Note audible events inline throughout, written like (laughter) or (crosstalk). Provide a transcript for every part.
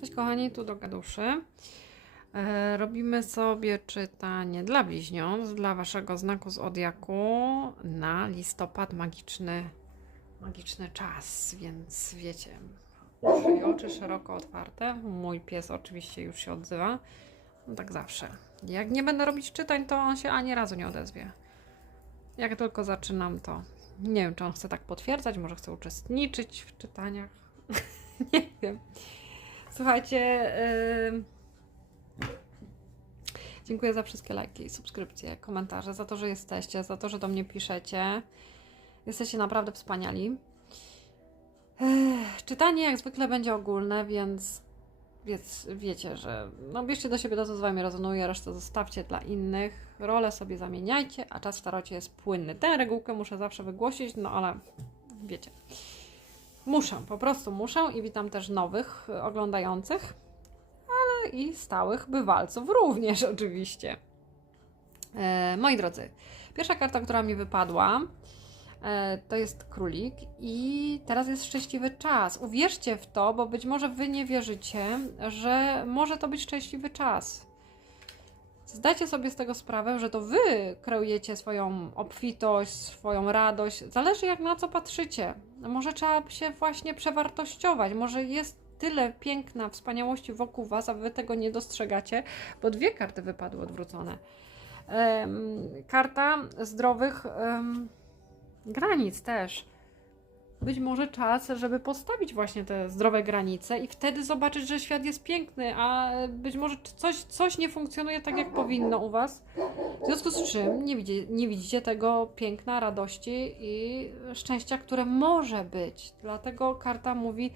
Cześć kochani, tu do gaduszy. E, robimy sobie czytanie dla bliźniąt, dla waszego znaku zodiaku na listopad magiczny, magiczny czas, więc wiecie, uszy i oczy szeroko otwarte. Mój pies oczywiście już się odzywa, no tak zawsze. Jak nie będę robić czytań, to on się ani razu nie odezwie. Jak tylko zaczynam, to nie wiem, czy on chce tak potwierdzać, może chce uczestniczyć w czytaniach. (laughs) nie wiem. Słuchajcie, ym, dziękuję za wszystkie lajki, subskrypcje, komentarze, za to, że jesteście, za to, że do mnie piszecie. Jesteście naprawdę wspaniali. Czytanie jak zwykle będzie ogólne, więc, więc wiecie, że no bierzcie do siebie to, co z Wami rezonuje, resztę zostawcie dla innych. Role sobie zamieniajcie, a czas w tarocie jest płynny. Tę regułkę muszę zawsze wygłosić, no ale wiecie. Muszę, po prostu muszę i witam też nowych y, oglądających, ale i stałych bywalców również (laughs) oczywiście. E, moi drodzy, pierwsza karta, która mi wypadła, to jest królik i teraz jest szczęśliwy czas. Uwierzcie w to, bo być może wy nie wierzycie, że może to być szczęśliwy czas. Zdajcie sobie z tego sprawę, że to wy kreujecie swoją obfitość, swoją radość. Zależy jak na co patrzycie. Może trzeba się właśnie przewartościować. Może jest tyle piękna, wspaniałości wokół was, a wy tego nie dostrzegacie, bo dwie karty wypadły odwrócone. Karta zdrowych granic też. Być może czas, żeby postawić właśnie te zdrowe granice i wtedy zobaczyć, że świat jest piękny, a być może coś, coś nie funkcjonuje tak, jak powinno u Was. W związku z czym nie, widzi, nie widzicie tego piękna, radości i szczęścia, które może być. Dlatego karta mówi,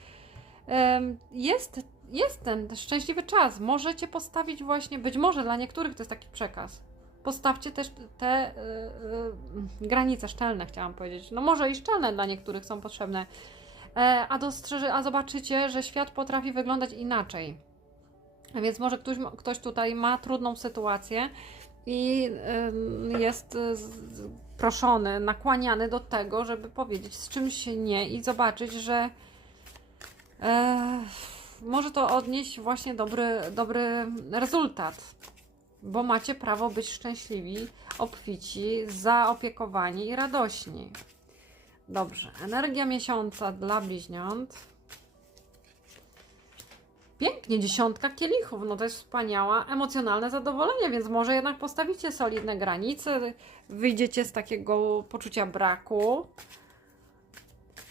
jest, jest ten szczęśliwy czas. Możecie postawić właśnie, być może dla niektórych to jest taki przekaz. Postawcie też te y, y, granice szczelne, chciałam powiedzieć. No może i szczelne dla niektórych są potrzebne. E, a, dostrzeży, a zobaczycie, że świat potrafi wyglądać inaczej. Więc może ktoś, ktoś tutaj ma trudną sytuację i jest y, proszony, nakłaniany do tego, żeby powiedzieć z czymś nie i zobaczyć, że e, może to odnieść właśnie dobry, dobry rezultat bo macie prawo być szczęśliwi, obfici, zaopiekowani i radośni. Dobrze, energia miesiąca dla bliźniąt. Pięknie, dziesiątka kielichów, no to jest wspaniała, emocjonalne zadowolenie, więc może jednak postawicie solidne granice, wyjdziecie z takiego poczucia braku.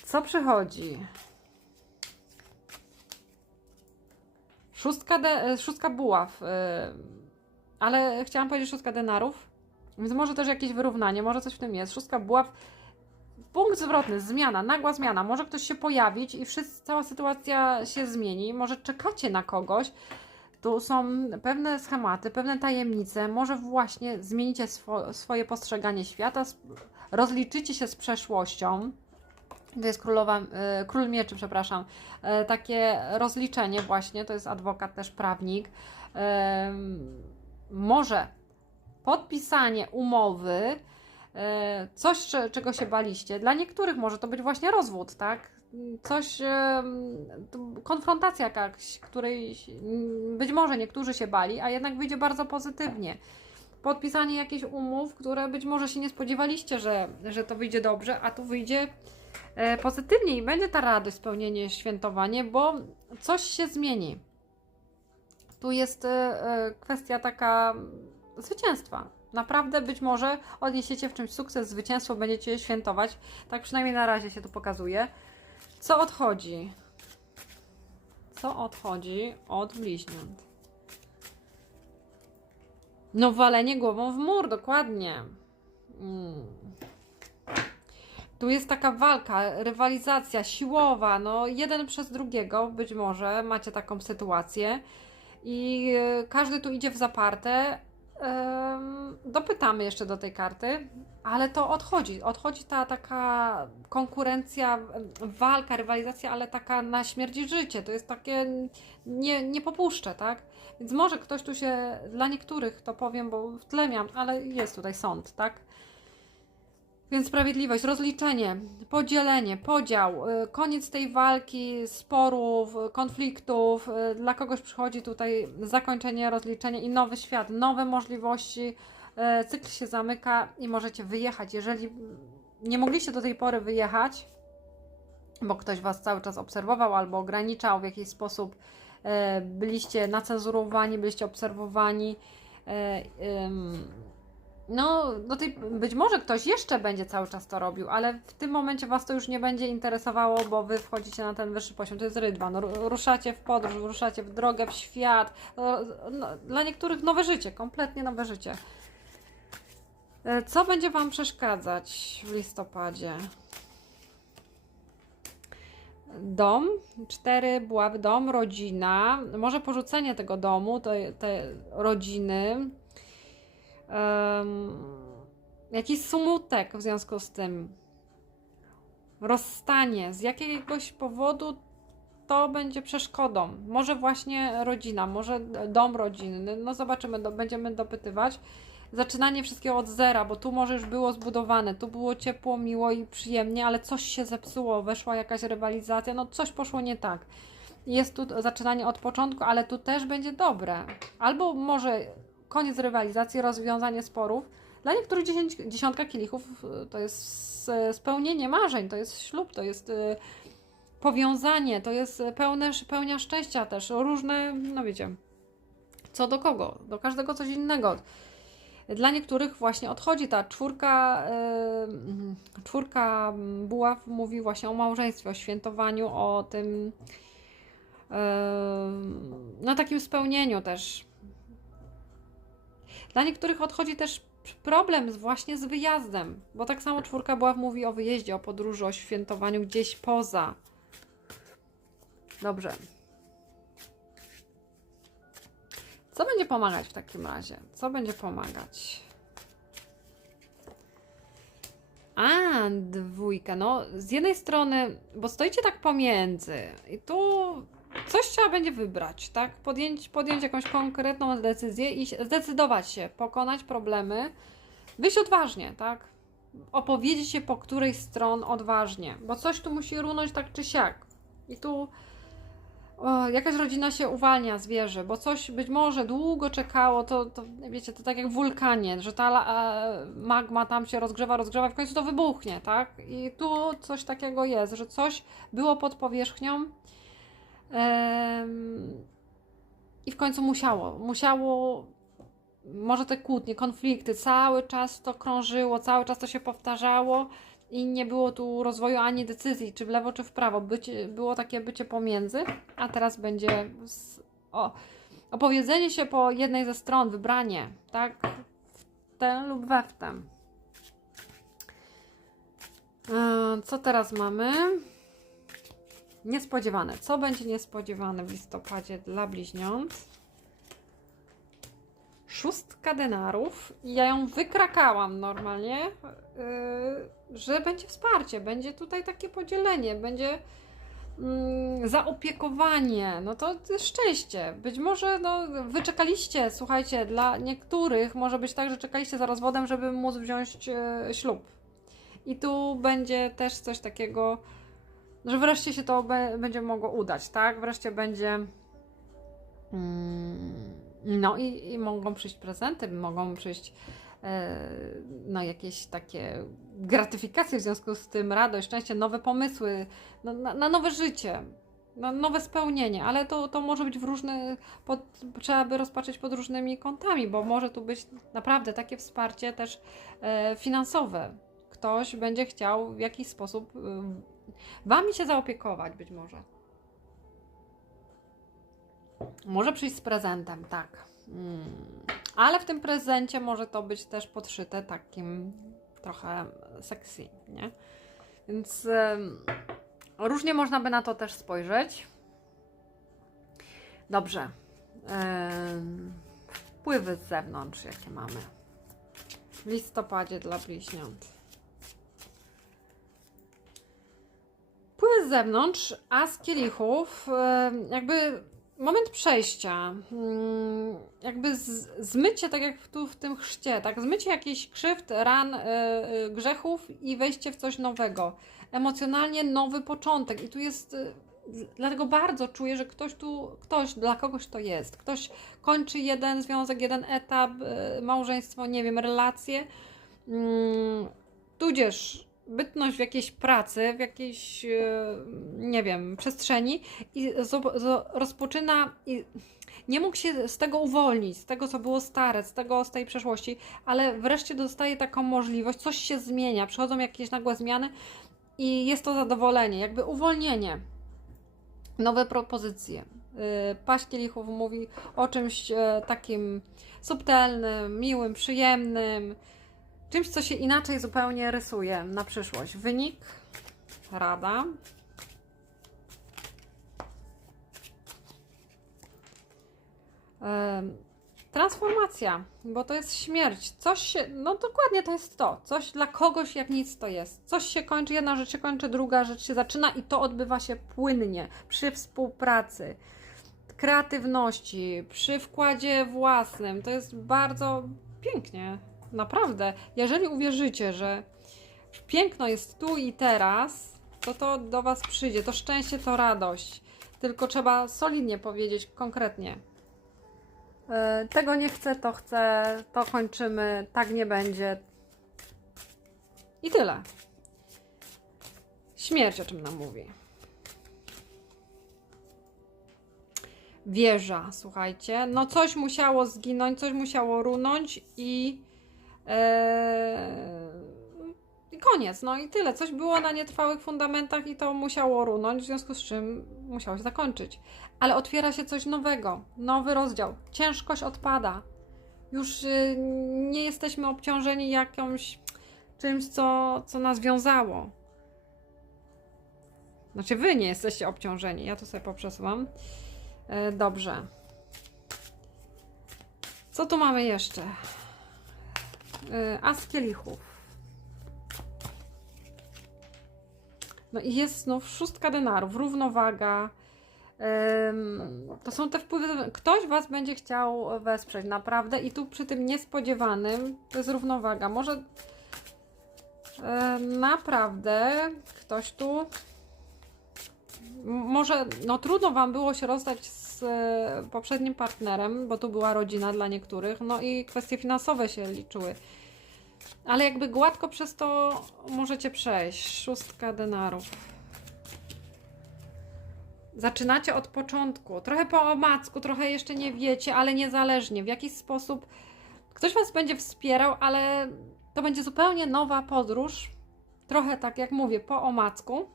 Co przychodzi? Szóstka, de, szóstka buław. Yy, ale chciałam powiedzieć szóstka denarów, więc może też jakieś wyrównanie, może coś w tym jest. Szóstka buław, punkt zwrotny, zmiana, nagła zmiana. Może ktoś się pojawić i wszyscy, cała sytuacja się zmieni. Może czekacie na kogoś. Tu są pewne schematy, pewne tajemnice. Może właśnie zmienicie swo, swoje postrzeganie świata, rozliczycie się z przeszłością. To jest królowa, e, król mieczy, przepraszam. E, takie rozliczenie właśnie, to jest adwokat, też prawnik. Może podpisanie umowy, e, coś, cze- czego się baliście. Dla niektórych może to być właśnie rozwód, tak? Coś, konfrontacja jakaś, której mm, być może niektórzy się bali, a jednak wyjdzie bardzo pozytywnie. Podpisanie jakichś umów, które być może się nie spodziewaliście, że, że to wyjdzie dobrze, a tu wyjdzie e, pozytywnie i będzie ta radość, spełnienie, świętowanie, bo coś się zmieni. Tu jest e, e, kwestia taka zwycięstwa. Naprawdę być może odniesiecie w czymś sukces, zwycięstwo, będziecie świętować. Tak przynajmniej na razie się tu pokazuje. Co odchodzi? Co odchodzi od bliźniąt? No, walenie głową w mur, dokładnie. Mm. Tu jest taka walka, rywalizacja siłowa, no jeden przez drugiego, być może macie taką sytuację i e, każdy tu idzie w zaparte. Dopytamy jeszcze do tej karty, ale to odchodzi. Odchodzi ta taka konkurencja, walka, rywalizacja, ale taka na śmierć i życie. To jest takie nie, nie popuszczę, tak? Więc może ktoś tu się, dla niektórych to powiem, bo w tle miałam, ale jest tutaj sąd, tak? Więc sprawiedliwość, rozliczenie, podzielenie, podział, y, koniec tej walki, sporów, konfliktów. y, Dla kogoś przychodzi tutaj zakończenie, rozliczenie i nowy świat, nowe możliwości. y, Cykl się zamyka i możecie wyjechać. Jeżeli nie mogliście do tej pory wyjechać, bo ktoś Was cały czas obserwował albo ograniczał w jakiś sposób, byliście nacenzurowani, byliście obserwowani. No, do tej, być może ktoś jeszcze będzie cały czas to robił, ale w tym momencie Was to już nie będzie interesowało, bo Wy wchodzicie na ten wyższy poziom. To jest rydwan. Ru- Ruszacie w podróż, ruszacie w drogę, w świat. No, no, Dla niektórych nowe życie, kompletnie nowe życie. E, Co będzie Wam przeszkadzać w listopadzie? Dom, cztery buławy, dom, rodzina, może porzucenie tego domu, to, te rodziny, um, jakiś smutek w związku z tym, rozstanie z jakiegoś powodu to będzie przeszkodą. Może właśnie rodzina, może dom rodzinny, no zobaczymy, do, będziemy dopytywać. Zaczynanie wszystkiego od zera, bo tu może już było zbudowane, tu było ciepło, miło i przyjemnie, ale coś się zepsuło, weszła jakaś rywalizacja, no coś poszło nie tak. Jest tu zaczynanie od początku, ale tu też będzie dobre. Albo może koniec rywalizacji, rozwiązanie sporów. Dla niektórych dziesięć, dziesiątka kielichów y, to jest spełnienie marzeń, to jest ślub, to jest y, powiązanie, to jest pełne, pełnia szczęścia też, różne, no wiecie, co do kogo, do każdego coś innego. Dla niektórych właśnie odchodzi ta czwórka, yy, czwórka buław mówi właśnie o małżeństwie, o świętowaniu, o tym, yy, no takim spełnieniu też. Dla niektórych odchodzi też problem właśnie z wyjazdem, bo tak samo czwórka buław mówi o wyjeździe, o podróży, o świętowaniu gdzieś poza. Dobrze. Co będzie pomagać w takim razie? Co będzie pomagać? A, dwójka. No, z jednej strony, bo stoicie tak pomiędzy i tu coś trzeba będzie wybrać, tak? Podjąć, podjąć jakąś konkretną decyzję i zdecydować się, pokonać problemy, wyjść odważnie, tak? Opowiedzieć się po której stron odważnie, bo coś tu musi runąć tak czy siak. I tu o, jakaś rodzina się uwalnia z wieży, bo coś być może długo czekało, to, to wiecie, to tak jak wulkanie, że ta e, magma tam się rozgrzewa, rozgrzewa, w końcu to wybuchnie, tak? I tu coś takiego jest, że coś było pod powierzchnią i w końcu musiało, musiało, może te kłótnie, konflikty, cały czas to krążyło, cały czas to się powtarzało i nie było tu rozwoju ani decyzji, czy w lewo, czy w prawo. Bycie, było takie bycie pomiędzy, a teraz będzie z, o, opowiedzenie się po jednej ze stron, wybranie, tak? W tę lub we w tę. E, Co teraz mamy? Niespodziewane. Co będzie niespodziewane w listopadzie dla bliźniąt? Szóstka denarów. Ja ją wykrakałam normalnie, yy, że będzie wsparcie, będzie tutaj takie podzielenie, będzie mm, zaopiekowanie. No to szczęście. Być może no, wy czekaliście, słuchajcie, dla niektórych może być tak, że czekaliście za rozwodem, żeby móc wziąć e, ślub. I tu będzie też coś takiego, że wreszcie się to będzie mogło udać, tak? Wreszcie będzie. Mm, no i, i mogą przyjść prezenty, mogą przyjść e, no, jakieś takie gratyfikacje w związku z tym, radość, szczęście, nowe pomysły na, na, na nowe życie, na nowe spełnienie, ale to, to może być w różnych, pod, trzeba by rozpatrzeć pod różnymi kątami, bo może tu być naprawdę takie wsparcie też e, finansowe. Ktoś będzie chciał w jakiś sposób wami się zaopiekować być może. Może przyjść z prezentem, tak. Mm. Ale w tym prezencie może to być też podszyte takim trochę sexy, nie? Więc różnie można by na to też spojrzeć. Dobrze. Wpływy z zewnątrz, jakie mamy w listopadzie dla bliźniąt. Z zewnątrz, a z kielichów, em, jakby moment przejścia, mm, jakby zmycie, tak jak tu w tym chrzcie, tak, zmycie jakichś krzywd, ran, y, y, grzechów i wejście w coś nowego. Emocjonalnie nowy początek. I tu jest, dlatego bardzo czuję, że ktoś tu, ktoś, dla kogoś to jest. Ktoś kończy jeden związek, jeden etap, małżeństwo, nie wiem, relacje, mm, tudzież bytność w jakiejś pracy, w jakiejś, e, nie wiem, przestrzeni i rozpoczyna i nie mógł się z tego uwolnić, z tego, co było stare, z tego, z tej przeszłości, ale wreszcie dostaje taką możliwość, coś się zmienia, przychodzą jakieś nagłe zmiany i jest to zadowolenie, jakby uwolnienie, nowe propozycje. Y, Paść Kielichów mówi o czymś e, takim subtelnym, miłym, przyjemnym, czymś, co się inaczej zupełnie rysuje na przyszłość. Wynik, rada. Transformacja, bo to jest śmierć. Coś się, no dokładnie to jest to. Coś dla kogoś jak nic to jest. Coś się kończy, jedna rzecz się kończy, druga rzecz się zaczyna i to odbywa się płynnie przy współpracy, kreatywności, przy wkładzie własnym. To jest bardzo pięknie, naprawdę. Jeżeli uwierzycie, że piękno jest tu i teraz, to to do Was przyjdzie. To szczęście, to radość. Tylko trzeba solidnie powiedzieć, konkretnie. E, Tego nie chcę, to chcę, to kończymy, tak nie będzie. I tyle. Śmierć o czym nam mówi. Wieża, słuchajcie. No coś musiało zginąć, coś musiało runąć i I koniec, no i tyle. Coś było na nietrwałych fundamentach i to musiało runąć, w związku z czym musiało się zakończyć. Ale otwiera się coś nowego, nowy rozdział. Ciężkość odpada. Już y, nie jesteśmy obciążeni jakąś czymś, co, co nas wiązało. Znaczy, wy nie jesteście obciążeni. Ja to sobie poprzesuwam. E, dobrze. Co tu mamy jeszcze? Y, As kielichów. No i jest znów szóstka denarów, równowaga. To są te wpływy. Ktoś Was będzie chciał wesprzeć, naprawdę. I tu przy tym niespodziewanym to jest równowaga. Może e, naprawdę ktoś tu. Może no trudno Wam było się rozstać z e, poprzednim partnerem, bo tu była rodzina dla niektórych, no i kwestie finansowe się liczyły. Ale jakby gładko przez to możecie przejść. Szóstka denarów. Zaczynacie od początku. Trochę po omacku, trochę jeszcze nie wiecie, ale niezależnie. W jakiś sposób ktoś Was będzie wspierał, ale to będzie zupełnie nowa podróż. Trochę tak jak mówię, po omacku,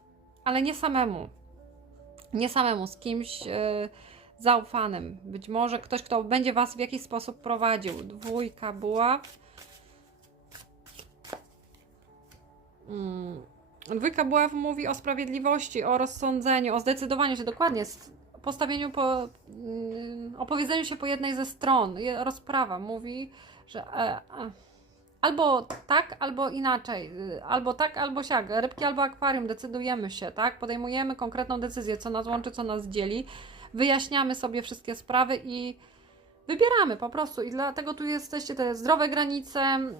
ale nie samemu. Nie samemu, z kimś yy, zaufanym. Być może ktoś, kto będzie Was w jakiś sposób prowadził. Dwójka buław. Mm. Dwójka buław mówi o sprawiedliwości, o rozsądzeniu, o zdecydowaniu się dokładnie, postawieniu po, mm, opowiedzeniu się po jednej ze stron. Rozprawa mówi, że e, albo tak, albo inaczej, y, albo tak, albo siak, rybki albo akwarium, decydujemy się, tak? Podejmujemy konkretną decyzję, co nas łączy, co nas dzieli, wyjaśniamy sobie wszystkie sprawy i wybieramy po prostu. I dlatego tu jesteście te zdrowe granice mm,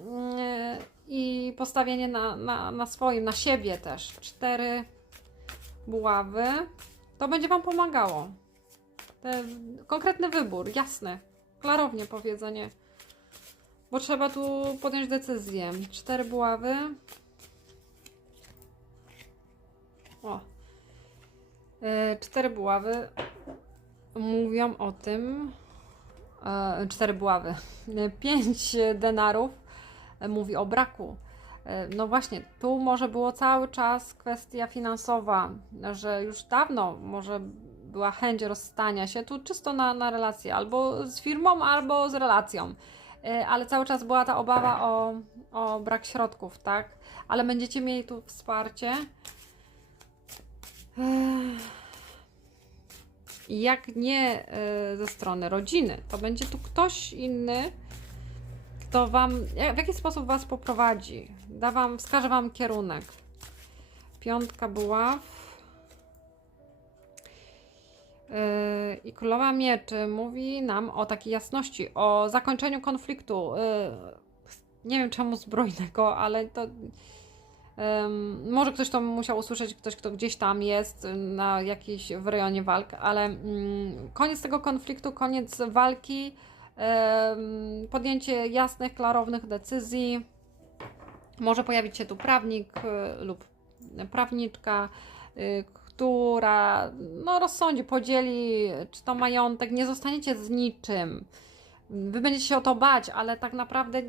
i postawienie na, na, na swoim, na siebie też. Cztery buławy. To będzie Wam pomagało. Te, konkretny wybór, jasny, klarownie powiedzenie. Bo trzeba tu podjąć decyzję. Cztery buławy. O. E, Cztery buławy mówią o tym, e, cztery buławy, E, pięć denarów mówi o braku. No właśnie, tu może było cały czas kwestia finansowa, że już dawno może była chęć rozstania się, tu czysto na, na relację, albo z firmą, albo z relacją. Ale cały czas była ta obawa o, o brak środków, tak? Ale będziecie mieli tu wsparcie. Jak nie y, ze strony rodziny, to będzie tu ktoś inny, kto wam, w jakiś sposób was poprowadzi, da wam, wskaże wam kierunek. Piątka buław. Yy, I Królowa Mieczy mówi nam o takiej jasności, o zakończeniu konfliktu. Yy, nie wiem czemu zbrojnego, ale to. Może ktoś to musiał usłyszeć, ktoś, kto gdzieś tam jest na jakiejś w rejonie walk, ale mm, koniec tego konfliktu, koniec walki, podjęcie jasnych, klarownych decyzji. Może pojawić się tu prawnik y, lub prawniczka, y, która no, rozsądzi, podzieli czy to majątek, nie zostaniecie z niczym. Wy będziecie się o to bać, ale tak naprawdę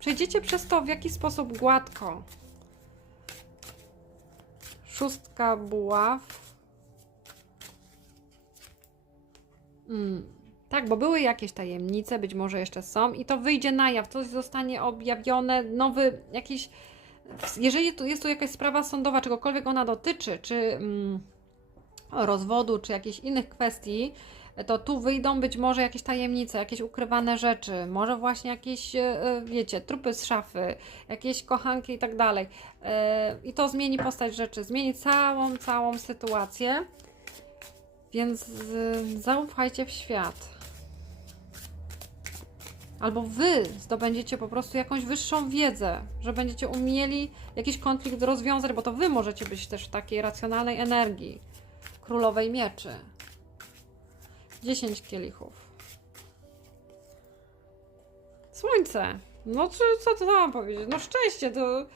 przejdziecie przez to w jakiś sposób gładko. Szóstka buław. Mm, tak, bo były jakieś tajemnice, być może jeszcze są, i to wyjdzie na jaw, coś zostanie objawione, nowy jakiś. Jeżeli tu jest tu jakaś sprawa sądowa, czegokolwiek ona dotyczy, czy mm, rozwodu, czy jakichś innych kwestii, to tu wyjdą być może jakieś tajemnice, jakieś ukrywane rzeczy, może właśnie jakieś, e, e, wiecie, trupy z szafy, jakieś kochanki i tak dalej. E, I to zmieni postać rzeczy, zmieni całą, całą sytuację. Więc zaufajcie w świat. Albo wy zdobędziecie po prostu jakąś wyższą wiedzę, że będziecie umieli jakiś konflikt rozwiązać, bo to wy możecie być też w takiej racjonalnej energii królowej mieczy. 10 kielichów. Słońce. No co, co to mam powiedzieć? No szczęście to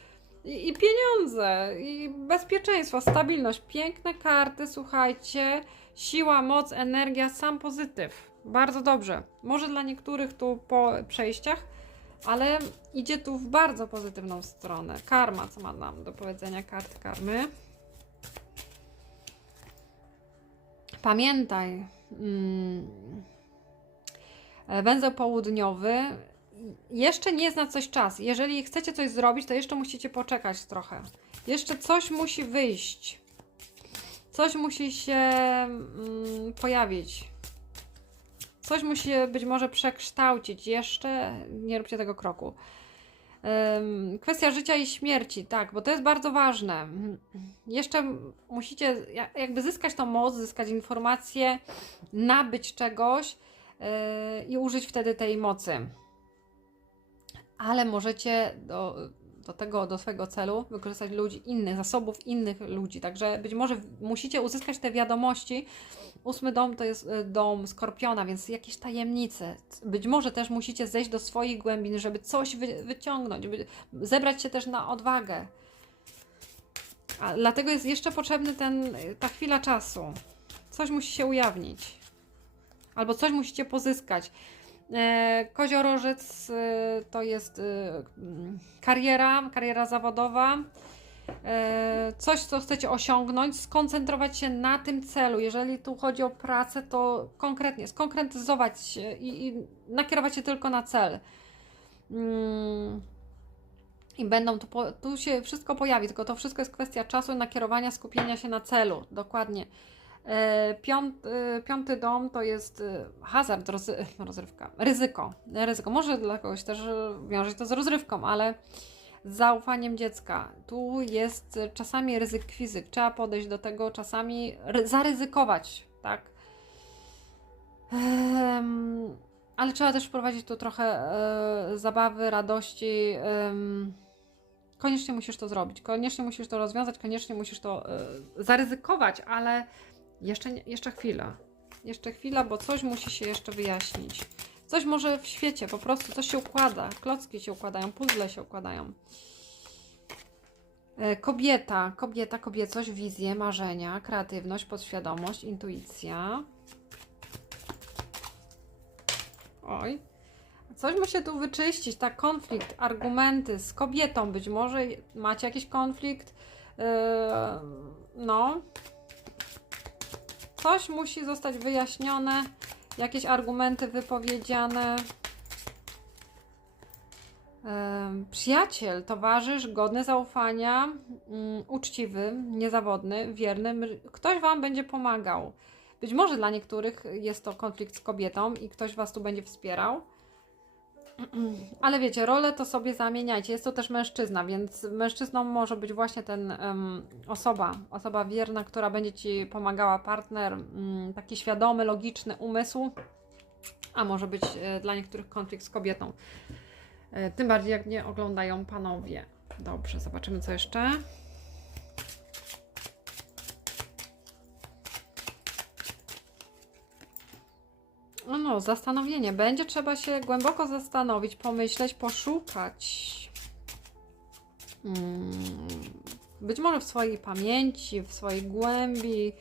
i, i pieniądze, i bezpieczeństwo, stabilność. Piękne karty, słuchajcie. Siła, moc, energia, sam pozytyw. Bardzo dobrze. Może dla niektórych tu po przejściach, ale idzie tu w bardzo pozytywną stronę. Karma, co ma nam do powiedzenia karty karmy. Pamiętaj, węzeł południowy jeszcze nie jest na coś czas. Jeżeli chcecie coś zrobić, to jeszcze musicie poczekać trochę. Jeszcze coś musi wyjść. Coś musi się mm, pojawić. Coś musi być może przekształcić. Jeszcze nie róbcie tego kroku. Kwestia życia i śmierci, tak, bo to jest bardzo ważne. Jeszcze musicie ja- jakby zyskać tą moc, zyskać informacje, nabyć czegoś yy, i użyć wtedy tej mocy. Ale możecie do, do tego, do swojego celu wykorzystać ludzi innych, zasobów innych ludzi. Także być może musicie uzyskać te wiadomości. Ósmy dom to jest y, dom skorpiona, więc jakieś tajemnice. Być może też musicie zejść do swoich głębin, żeby coś wy, wyciągnąć, zebrać się też na odwagę. A dlatego jest jeszcze potrzebny ten, ta chwila czasu. Coś musi się ujawnić. Albo coś musicie pozyskać. E, Koziorożec e, to jest e, kariera, kariera zawodowa. Coś, co chcecie osiągnąć, skoncentrować się na tym celu. Jeżeli tu chodzi o pracę, to konkretnie skonkretyzować się i, i nakierować się tylko na cel. Mm. I będą tu, tu się wszystko pojawi, tylko to wszystko jest kwestia czasu i nakierowania, skupienia się na celu. Dokładnie. E, Piąt, e, piąty dom to jest e, hazard, (laughs) rozrywka, ryzyko. Ryzyko. Może dla kogoś też wiąże to z rozrywką, ale z zaufaniem dziecka. Tu jest czasami ryzyk fizyk. Trzeba podejść do tego, czasami ry- zaryzykować, tak? Ale trzeba też wprowadzić tu trochę zabawy, radości. koniecznie musisz to zrobić, koniecznie musisz to rozwiązać, koniecznie musisz to zaryzykować, ale jeszcze, jeszcze chwila. Jeszcze chwila, bo coś musi się jeszcze wyjaśnić. Coś może w świecie, po prostu coś się układa. Klocki się układają, puzzle się układają. E, Kobieta, kobieta, kobiecość, wizje, marzenia, kreatywność, podświadomość, intuicja. Oj. Coś musi tu wyczyścić, tak, konflikt, argumenty z kobietą być może macie jakiś konflikt. Yy, no. Coś musi zostać wyjaśnione, jakieś argumenty wypowiedziane. Przyjaciel, towarzysz, godny zaufania, mm, uczciwy, niezawodny, wierny. Ktoś Wam będzie pomagał. Być może dla niektórych jest to konflikt z kobietą i ktoś Was tu będzie wspierał. Ale wiecie, rolę to sobie zamieniajcie. Jest to też mężczyzna, więc mężczyzną może być właśnie ten em, osoba, osoba wierna, która będzie ci pomagała, partner, mm, taki świadomy, logiczny umysł, a może być e, dla niektórych konflikt z kobietą. E, tym bardziej jak nie oglądają panowie. Dobrze, zobaczymy co jeszcze. No, no, zastanowienie. Będzie trzeba się głęboko zastanowić, pomyśleć, poszukać. Mm, Być może w swojej pamięci, w swojej głębi.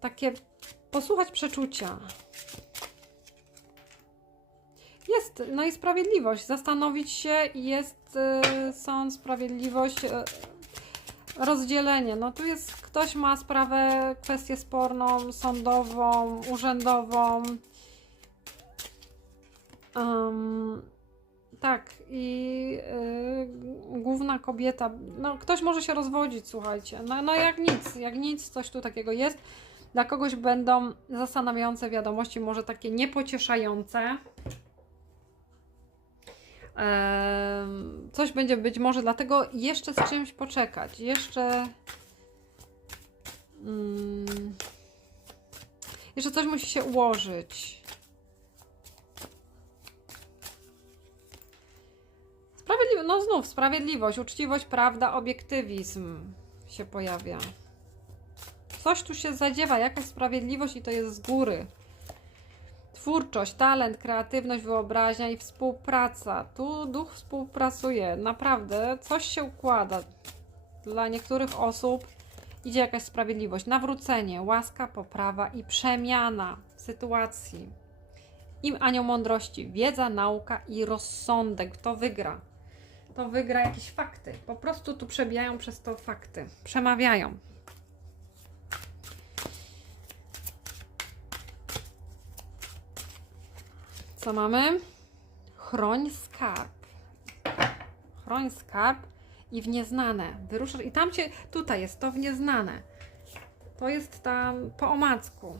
Takie posłuchać przeczucia. Jest, no i sprawiedliwość. Zastanowić się, jest y, sąd, sprawiedliwość, y, rozdzielenie. No tu jest, ktoś ma sprawę, kwestię sporną, sądową, urzędową. Em, tak, i y, główna kobieta, no ktoś może się rozwodzić, słuchajcie. No, no jak nic, jak nic, coś tu takiego jest. Dla kogoś będą zastanawiające wiadomości, może takie niepocieszające. Coś będzie być może, dlatego jeszcze z czymś poczekać. Jeszcze. Mm, jeszcze coś musi się ułożyć. Sprawiedliwość, no znów sprawiedliwość, uczciwość, prawda, obiektywizm się pojawia. Coś tu się zadziewa, jakaś sprawiedliwość i to jest z góry. Twórczość, talent, kreatywność, wyobraźnia i współpraca. Tu duch współpracuje. Naprawdę coś się układa. Dla niektórych osób idzie jakaś sprawiedliwość, nawrócenie, łaska, poprawa i przemiana sytuacji. Im anioł mądrości, wiedza, nauka i rozsądek. To wygra. To wygra jakieś fakty. Po prostu tu przebijają przez to fakty. Przemawiają. Co mamy? Chroń skarb. Chroń skarb i w nieznane. Wyruszasz i tam cię, tutaj jest to w nieznane. To jest tam po omacku.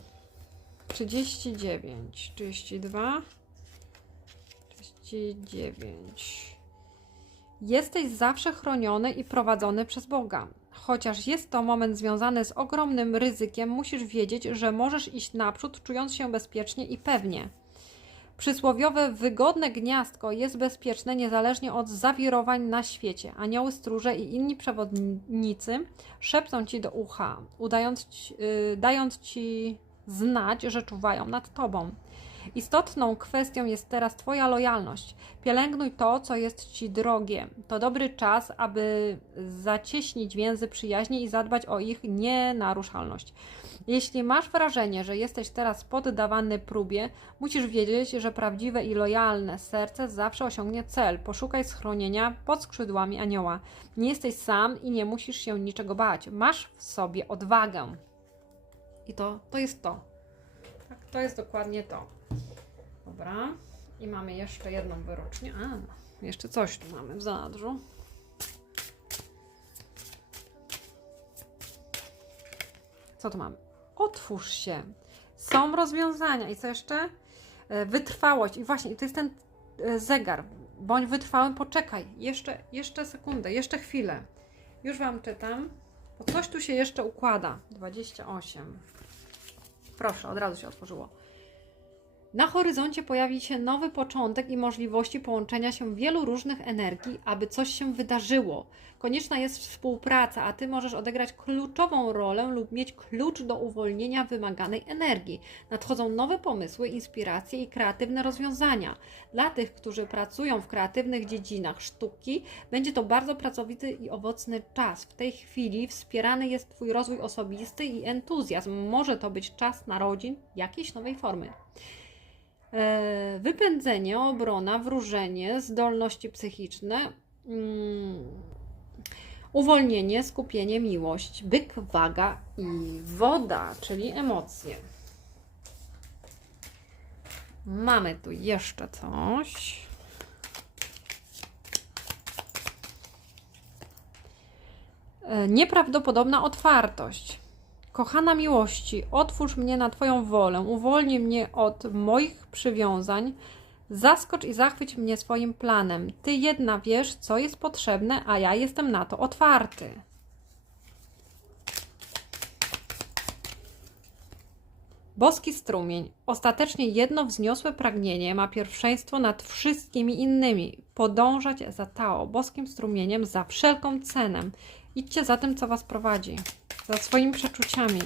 39, 32, 39. Jesteś zawsze chroniony i prowadzony przez Boga. Chociaż jest to moment związany z ogromnym ryzykiem, musisz wiedzieć, że możesz iść naprzód, czując się bezpiecznie i pewnie. Przysłowiowe wygodne gniazdko jest bezpieczne niezależnie od zawirowań na świecie. Anioły stróże i inni przewodnicy szepczą ci do ucha, udając, ci- y, dając ci znać, że czuwają nad tobą. Istotną kwestią jest teraz Twoja lojalność. Pielęgnuj to, co jest Ci drogie. To dobry czas, aby zacieśnić więzy przyjaźni i zadbać o ich nienaruszalność. Jeśli masz wrażenie, że jesteś teraz poddawany próbie, musisz wiedzieć, że prawdziwe i lojalne serce zawsze osiągnie cel. Poszukaj schronienia pod skrzydłami anioła. Nie jesteś sam i nie musisz się niczego bać. Masz w sobie odwagę. I to, to jest to. Tak, to jest dokładnie to. Dobra. I mamy jeszcze jedną wyrocznię. A, jeszcze coś tu mamy w zanadrzu. Co tu mamy? Otwórz się. Są rozwiązania. I co jeszcze? E, Wytrwałość. I właśnie, to jest ten e, zegar. Bądź wytrwałym, poczekaj. Jeszcze, jeszcze sekundę, jeszcze chwilę. Już Wam czytam. Bo coś tu się jeszcze układa. 28. Proszę, od razu się otworzyło. Na horyzoncie pojawi się nowy początek i możliwości połączenia się wielu różnych energii, aby coś się wydarzyło. Konieczna jest współpraca, a Ty możesz odegrać kluczową rolę lub mieć klucz do uwolnienia wymaganej energii. Nadchodzą nowe pomysły, inspiracje i kreatywne rozwiązania. Dla tych, którzy pracują w kreatywnych dziedzinach sztuki, będzie to bardzo pracowity i owocny czas. W tej chwili wspierany jest Twój rozwój osobisty i entuzjazm. Może to być czas narodzin jakiejś nowej formy. E, Wypędzenie, obrona, wróżenie, zdolności psychiczne, mm, uwolnienie, skupienie, miłość, byk, waga i woda, czyli emocje. Mamy tu jeszcze coś. E, Nieprawdopodobna otwartość. Kochana miłości, otwórz mnie na Twoją wolę, uwolnij mnie od moich przywiązań, Zaskocz i zachwyć mnie swoim planem. Ty jedna wiesz, co jest potrzebne, a ja jestem na to otwarty. Boski strumień. Ostatecznie jedno wzniosłe pragnienie ma pierwszeństwo nad wszystkimi innymi. Podążać za Tao, boskim strumieniem, za wszelką cenę. Idźcie za tym, co was prowadzi, za swoimi przeczuciami.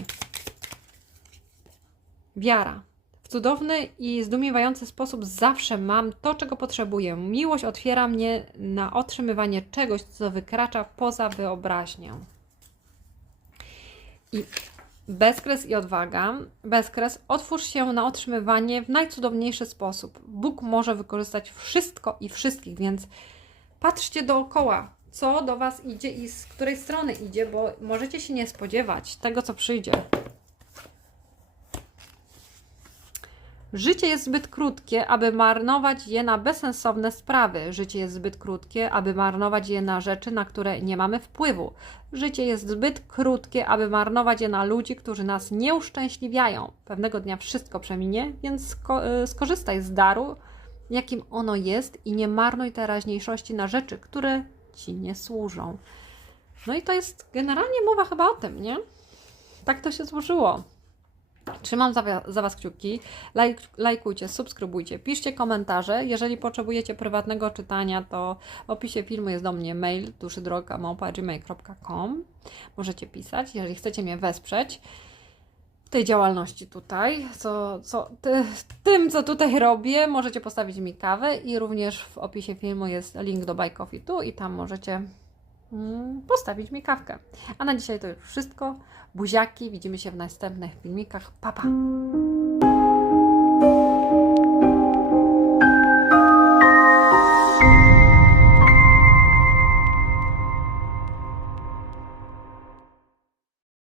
Wiara. W cudowny i zdumiewający sposób zawsze mam to, czego potrzebuję. Miłość otwiera mnie na otrzymywanie czegoś, co wykracza poza wyobraźnię. I bezkres i odwaga. Bezkres, otwórz się na otrzymywanie w najcudowniejszy sposób. Bóg może wykorzystać wszystko i wszystkich, więc patrzcie dookoła, co do Was idzie i z której strony idzie, bo możecie się nie spodziewać tego, co przyjdzie. Życie jest zbyt krótkie, aby marnować je na bezsensowne sprawy. Życie jest zbyt krótkie, aby marnować je na rzeczy, na które nie mamy wpływu. Życie jest zbyt krótkie, aby marnować je na ludzi, którzy nas nie uszczęśliwiają. Pewnego dnia wszystko przeminie, więc sko- y, skorzystaj z daru, jakim ono jest i nie marnuj teraźniejszości na rzeczy, które ci nie służą. No i to jest generalnie mowa chyba o tym, nie? Tak to się złożyło. Trzymam za, za Was kciuki. Lajk, lajkujcie, subskrybujcie, piszcie komentarze. Jeżeli potrzebujecie prywatnego czytania, to w opisie filmu jest do mnie mail duszydroga.gmail.com Możecie pisać, jeżeli chcecie mnie wesprzeć tej działalności tutaj, co, co, ty, tym, co tutaj robię, możecie postawić mi kawę i również w opisie filmu jest link do Buy Coffee tu i tam możecie mm, postawić mi kawkę. A na dzisiaj to już wszystko. Buziaki, widzimy się w następnych filmikach. Pa, pa!